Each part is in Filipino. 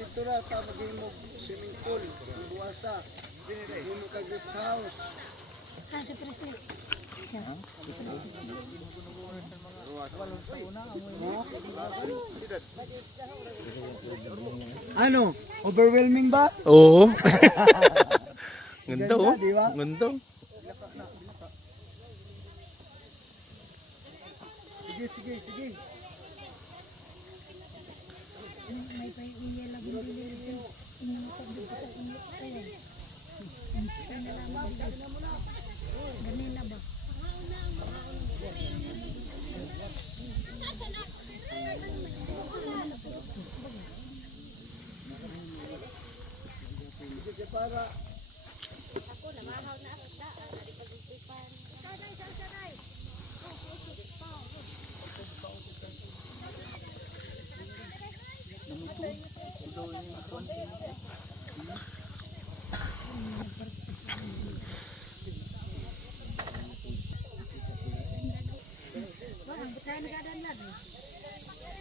Dito ra tama din mo swimming pool, buwasa. Dili mo ka guest house. Sa president. Ano? Overwhelming ba? Oo. Ganda oh. Di ba? Ganda. Sige. May paiiya lang bilili dito. Inutok dito sa init kayo. Kaya nalaman dito. Ganila ba? Para Ako namahaw na ako sa ari pag-ipan. Sanay.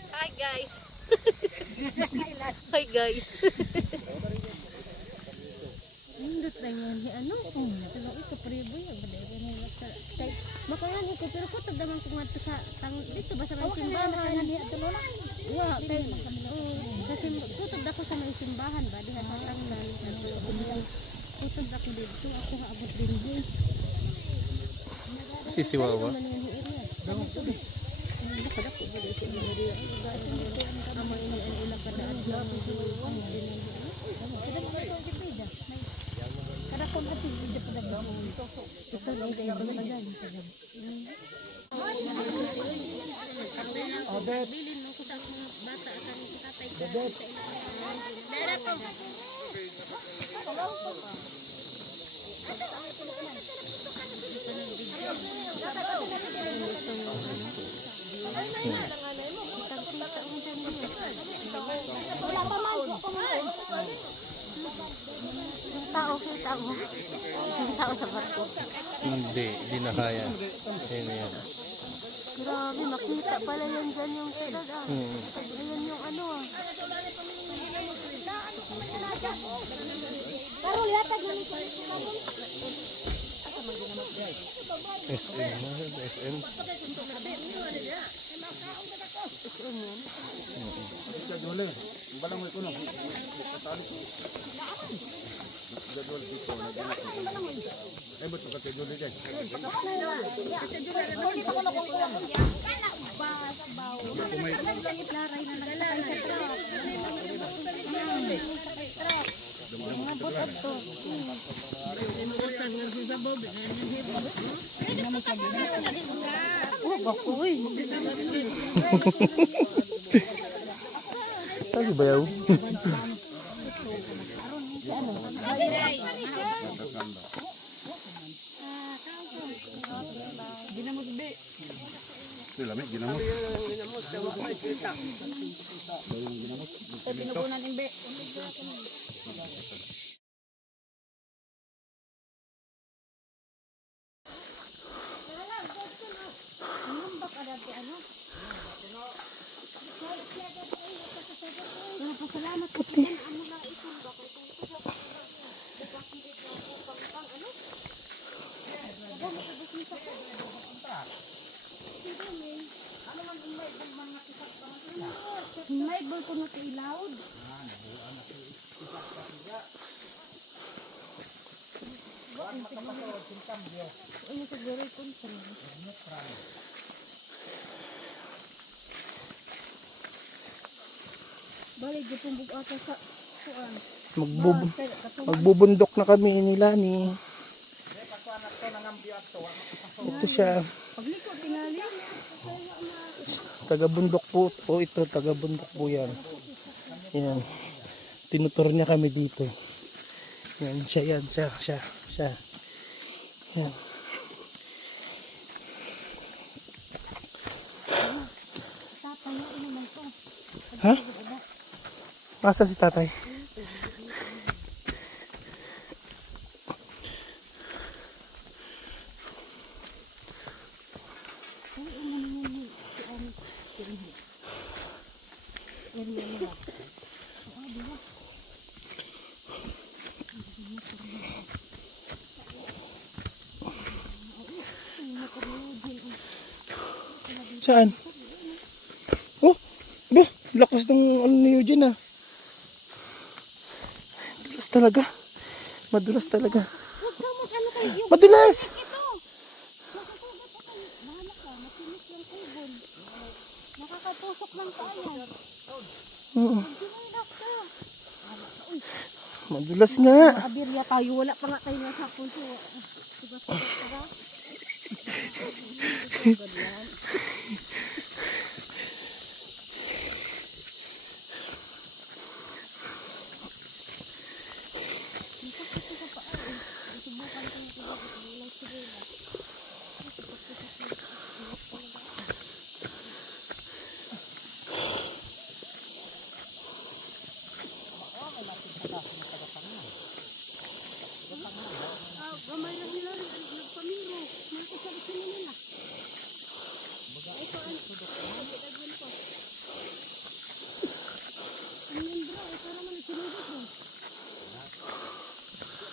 Hi guys. Hi guys. Nindot na yun. Ano? Tulong ito, prebo yan. Kay, makayan ko, pero ko tagdaman ko nga sa dito ba sa may simbahan? Yeah, kay, kasi tutod ako sa may simbahan ba? Dihan sa tanglan. Tutod ako dito. Ako nga abot din din. Sisiwawa. Kada ko na hindi pa daw. Ito lang din ba yan? Bilin mo ko sa bata sa tatay ko. Dara po. Wala pa man. Yung tao sa barko. Hindi na kaya. Ayun na yan. Grabe, makita pala yan dyan yung sila. Ayan yung ano ah. Pero latag lang ito. SM na. SM. Tadi bayaw. Pinupunan imbe. Puti. May balko na ilawd. Ini siguro ikon sa balik gipong bugata sa kuan. Magbubundok na kami nila ni. Ito siya. Pagliko tingali. Taga-bundok po. O ito, taga-bundok po yan. Yan. Tinutur niya kami dito. Yan, siya yan. Siya. Yan. Tatay na naman to. Ha? Masa si tatay? Saan? Oh, ba, lakas ng ano ni Eugene ah. Madulas talaga. Madulas talaga. Huwag ka mag-ano kayo. Yung Madulas! ito. Nakakagat ako. Bahala ka. Masinis lang kayo. Nakakatusok lang tayo. Oo, Mag-relax ka. madulas nga. Abirya tayo. Wala pa nga tayo nasa punso. Diba sa tara? Gamay na sila rin. Nagpamiro. Makasabot sila nila. Ito ang lagyan ko. Ang membro. Ito naman sinubot mo.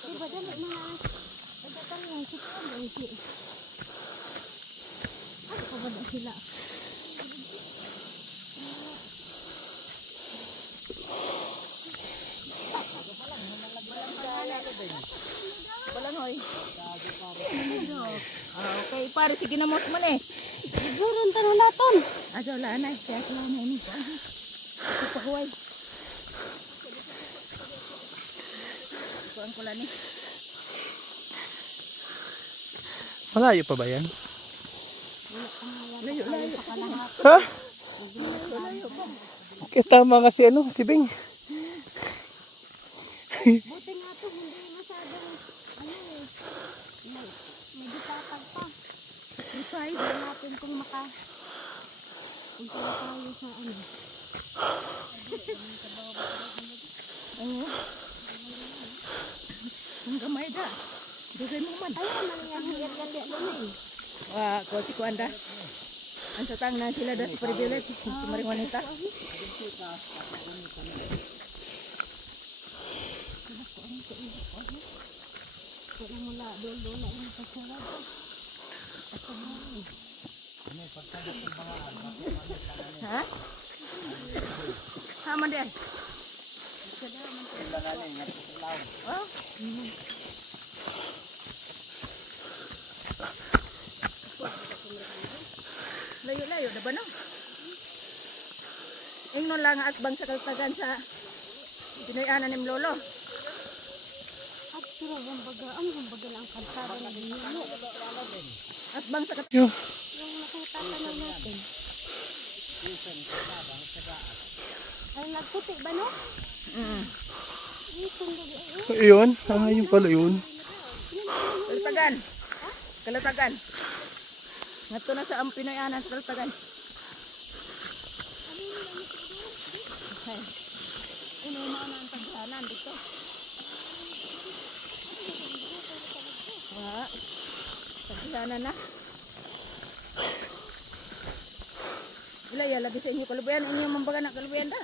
Diba dali mga pagkatang yung sikon. Ano pa ba sila? Balanoy. Okay, pare sige na mo man eh. Sigurong tanong natin. Ajo la na, kaya ko na ini. Pahuway. Kuan ko lang ni. Malayo pa ba yan? Layo. Ha? Okay, tama kasi ano, si Bing. Buti nga to, hindi masyadong, medyo tatag pa. Try din natin kung punta tayo sa ano. Ang gamay da. Dugay mo man. Ayun, malingyan yan doon eh. Ko si Kuanda. Ang satang na sila da sa privilege. Si Maring Juanita. Kaya mula doon na yung pasarap. Ha? Haman din. Oh. Layo-layo na ba no? Ingnon lang asbang sa kaltagan sa Pinoyanan ni Lolo. At pero ang baga lang ang kalsada na binilo. Asbang sa Yo, Yung nakatatanan natin. Ay, nagputi ba no? Itong gabi. yun. Yun pala yun. Kaltagan. Kalatagan. Ngadto na sa Pinoyanan sa kaltagan. Okay. Ano yung mga ang taghanan dito? Taghanan na. Ilaya lagi sa inyo kalubayan. Inyo mambaga na kalubayan da.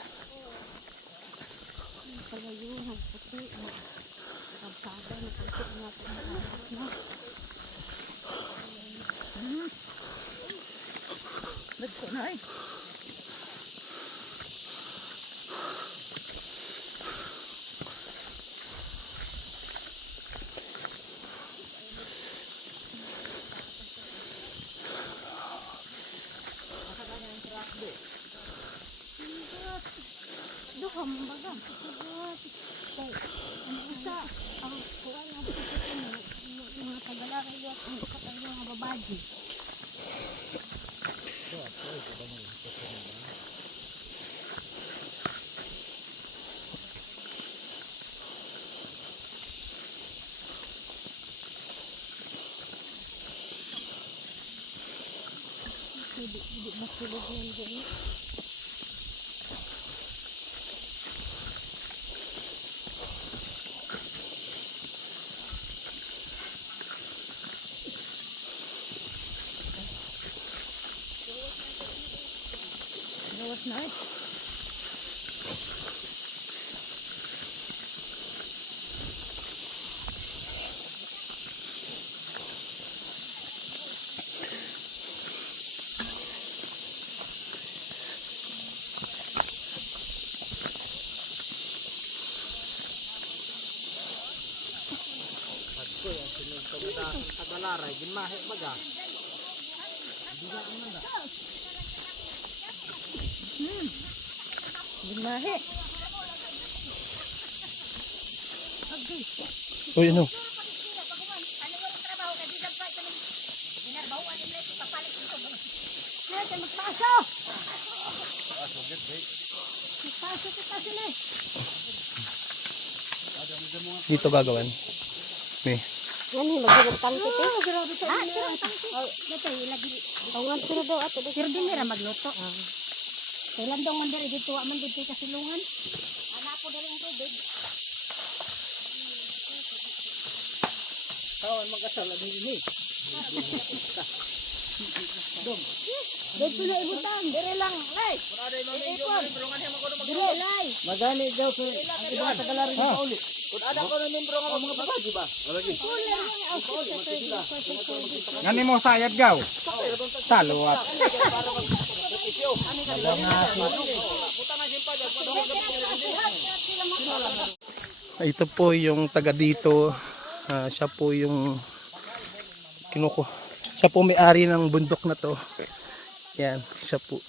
Palayo, nagputi. Kalsada, nagputi natin. Nagto na eh. Duham baga. Kay ano isa ang kuwan ang pagkukuha mga tagalakay liwat ang katay mga babaji. Hindi masulog yan doon. Gawas na eh. Gimahe. Uy, ano? Dito gagawan. May. Yan yung magulong tangkit eh. Grabe ka. Sirang tangkit. Dito, ilagi. Tawangan sila daw ato. Pero din nila magluto. Kailan daw man dari dito, aman dito kasilungan. Anak ko dari ang tubig. Kawan magkasala din ini. Dito na ibutang. Dire lang. Lay. Dire, lay. Magani daw ko ang iba sa galarin sa uli. Kung ada ko na membro nga mga babae ba? Lagi. Ngani mo sayad gaw? Saluat. Ito po yung taga dito. Siya po yung siya po may-ari ng bundok na to. Yan, siya po.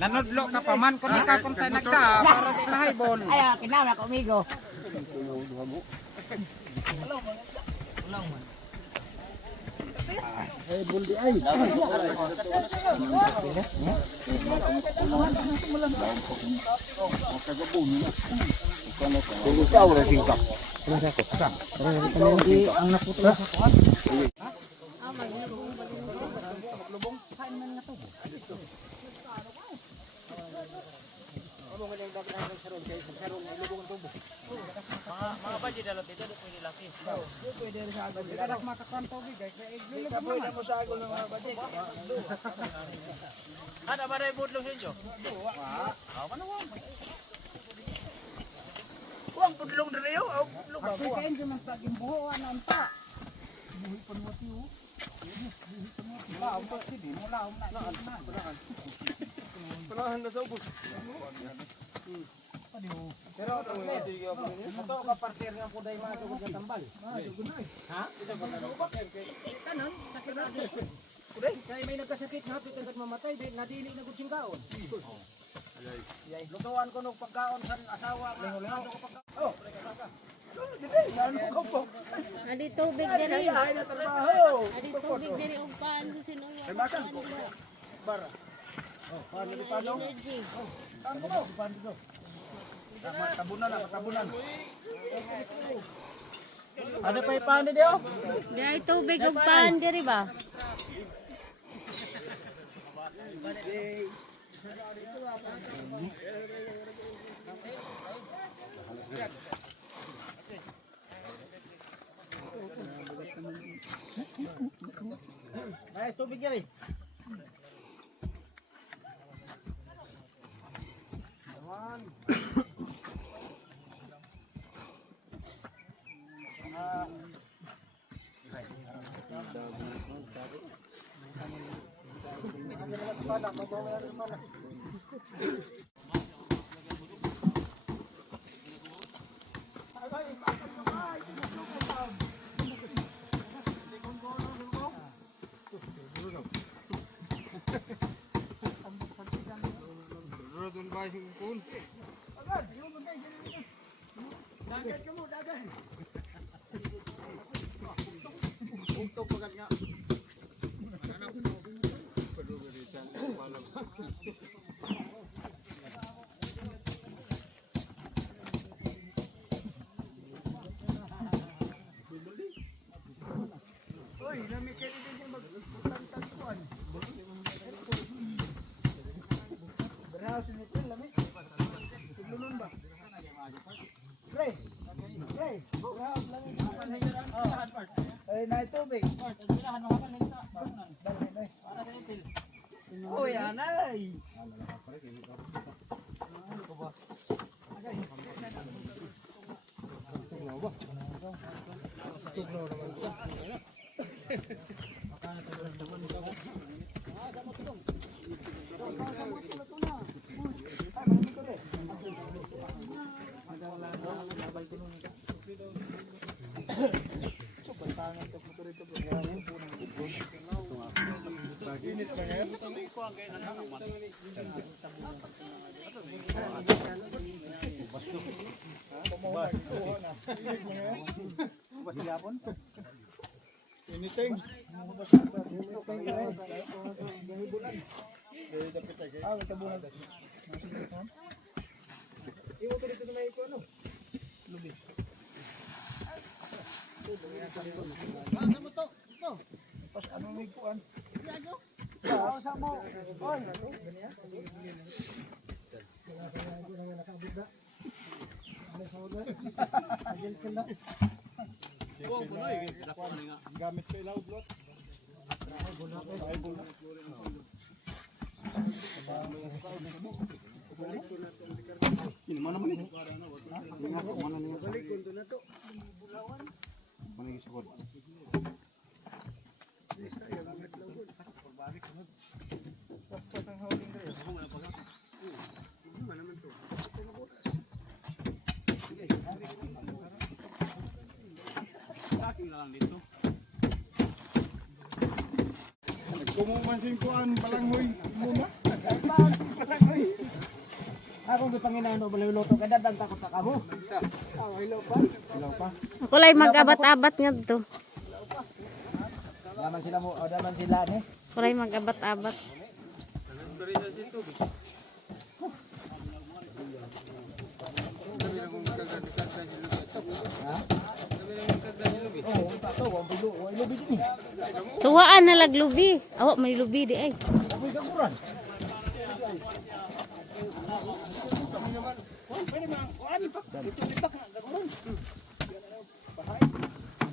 Nanudlo ka pa man kung ikaw kung tayo nagka para di mahaybon. Adi tubig diri. Adi tubig diri og paan sa sinuwa. Energy. Ano pa paano dio? Diri tubig og paan diri ba? Ay, tubig diri. Ay, na tubig. Uy, anay. Anything? Gamit sa ilaw, blot. Sino man naman ito? Balik ko na to. Manigi sa kod. Paspas ang hauling dito. Naman to. Aking na lang dito. man sing kuan balanghoy muna. Ako may panginano baluluto ka dadang takot ka mo. Hilaw pa. Ako lang mag-abat-abat nga to. Daman sila mo, daman sila ni. Ako lang mag-abat-abat. Suwaan na laglubi. Awa may lubi di ay. Apoy kaguran.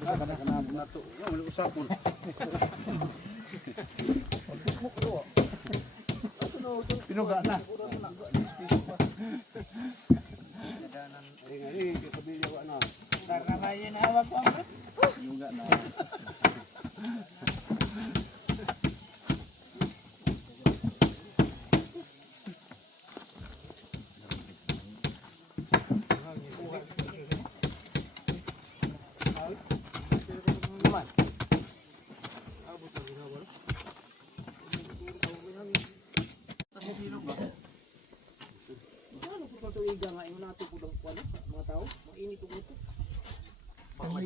Kana nato. Wala usapon. Pinuga na. Ay, kabilya wa na. Karamayin hawak ko ang Pinuga na.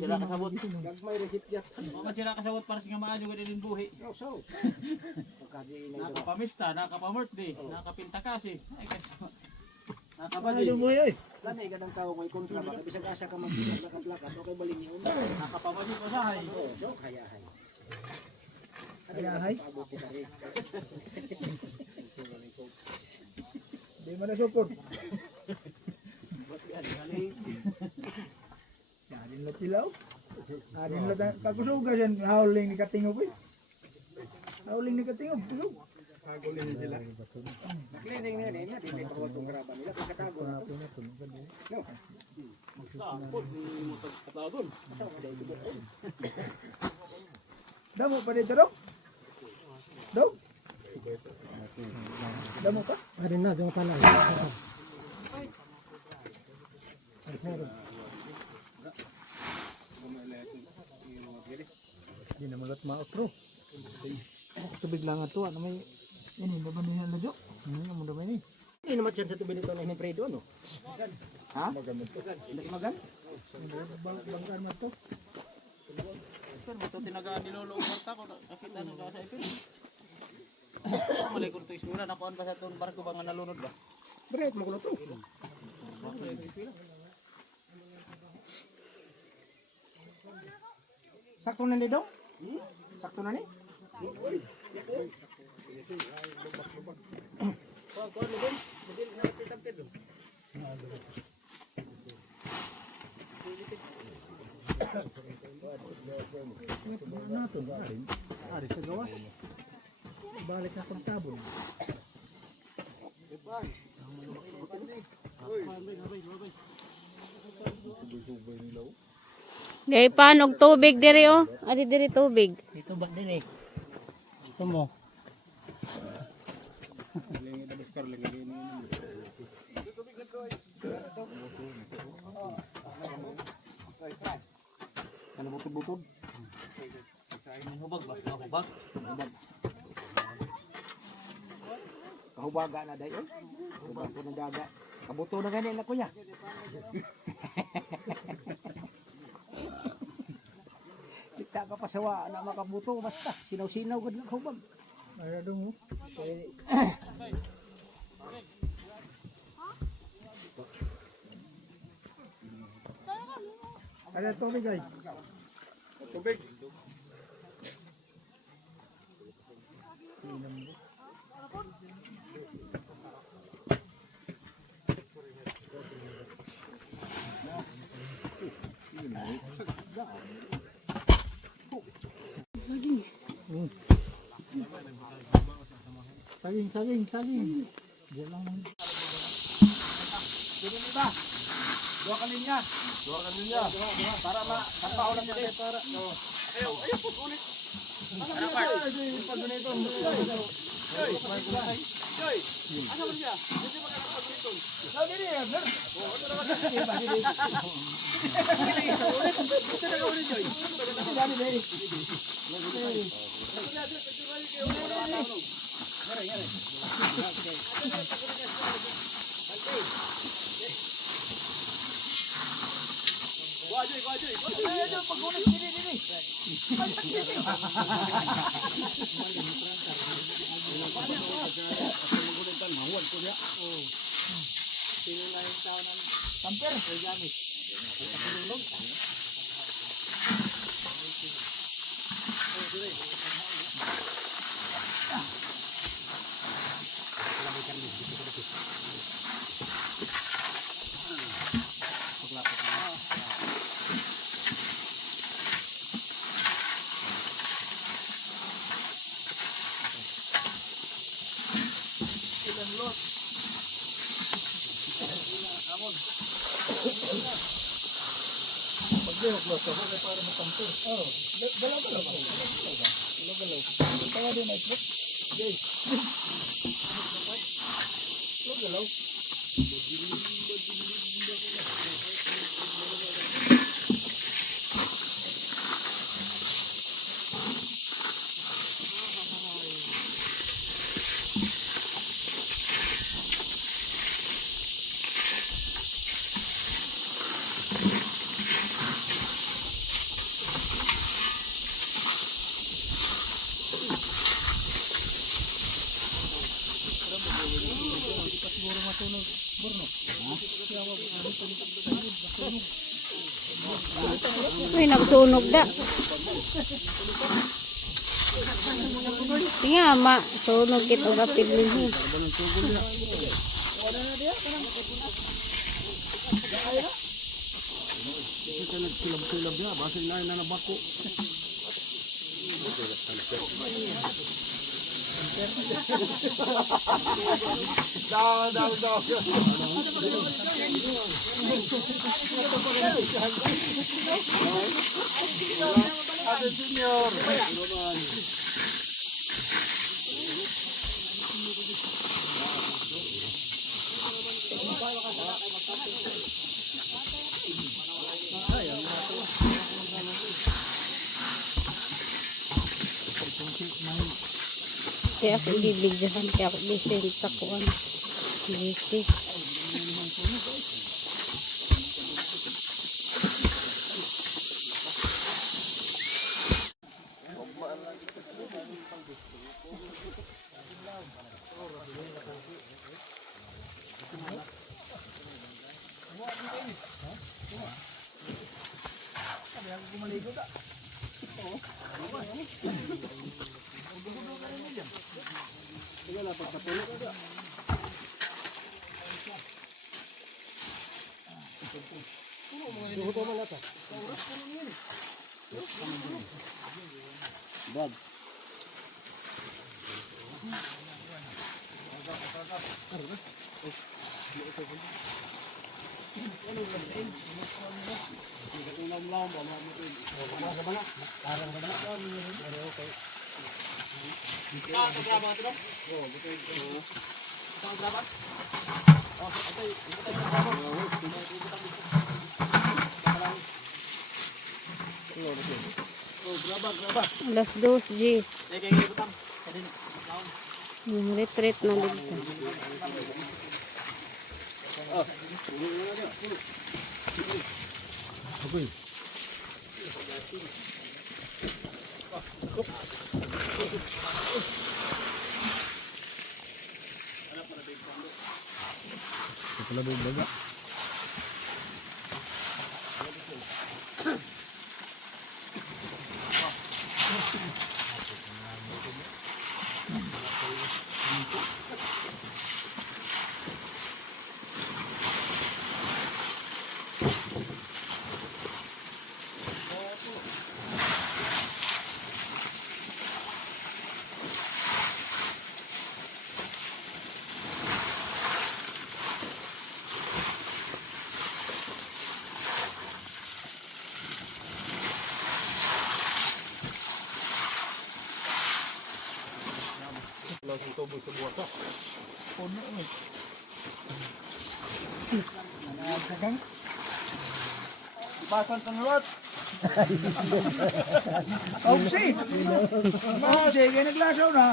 sila kasabot. Gagmay resipyat. Baka sila kasabot para sa maadyo ka din buhi. So. Nakapamista, nakapamortday, nakapinta kasi. Nakabali. Ano buhi oy? Lani gadang tao may kontra ba bisag asa ka maglakat-lakat okay balin niyo. Nakapamortday ko sahay. Do kayahay. Kayahay. Di man supod. Adin la tilaw. Adin la kakusuga yan hauling ni katingob. Hauling ni katingob. Kagulin nila. Cleaning na din, di may tawag tong graban nila pagkatago. No. Sapod mo tagkatagon. Damo pa dito daw? Daw? Damo pa? Adin na, damo pa lang. Hindi na magat maotro. Tubig lang ito, ano may ini babanihan na jo. Ano mo damay ni? Hindi naman dyan sa tubig nito na hinipredo, ano? Ha? Magan. Hindi magan? Bangkan mo to. Pero ito tinagaan ni Lolo Umarta ko nakita ng kasa ipin. Malay ko ito ismula nakuan ba sa itong barko ba nga nalunod ba? Break mo ko to. Sakto na ni daw? Sakto na ni? Ari sa gawas. Balik na kung tabon. Dahil panog tubig diri oh. Adi diri tubig. Ito ba din eh? Ito mo. Ano butod-butod? Hubag ba? Hubag? Kahubaga na dayon. Hubag ko ng daga. Kabuto na ganyan na kuya. Kita ka pasawa na makabuto basta sinaw-sinaw gud lang hubag. Ay dong. Ada tubig guys. Tubig. Saging. Diyan lang. Dua ka linya. Para makapaw lang dito para. Ayaw po ulit. Ano ba? Pag ganito. Uy, nagsunog da. Tinga, ma, sunog kito gapil nihi. Kaya ako ibibigyahan, kaya ako bisend sa kuwan. Busy. Alas 2 Gs. Yung retreat na dito. baboy sa buwata. Puno eh. Nagsagang. Basan kang lot. Opsi! Opsi, kaya naglasaw na.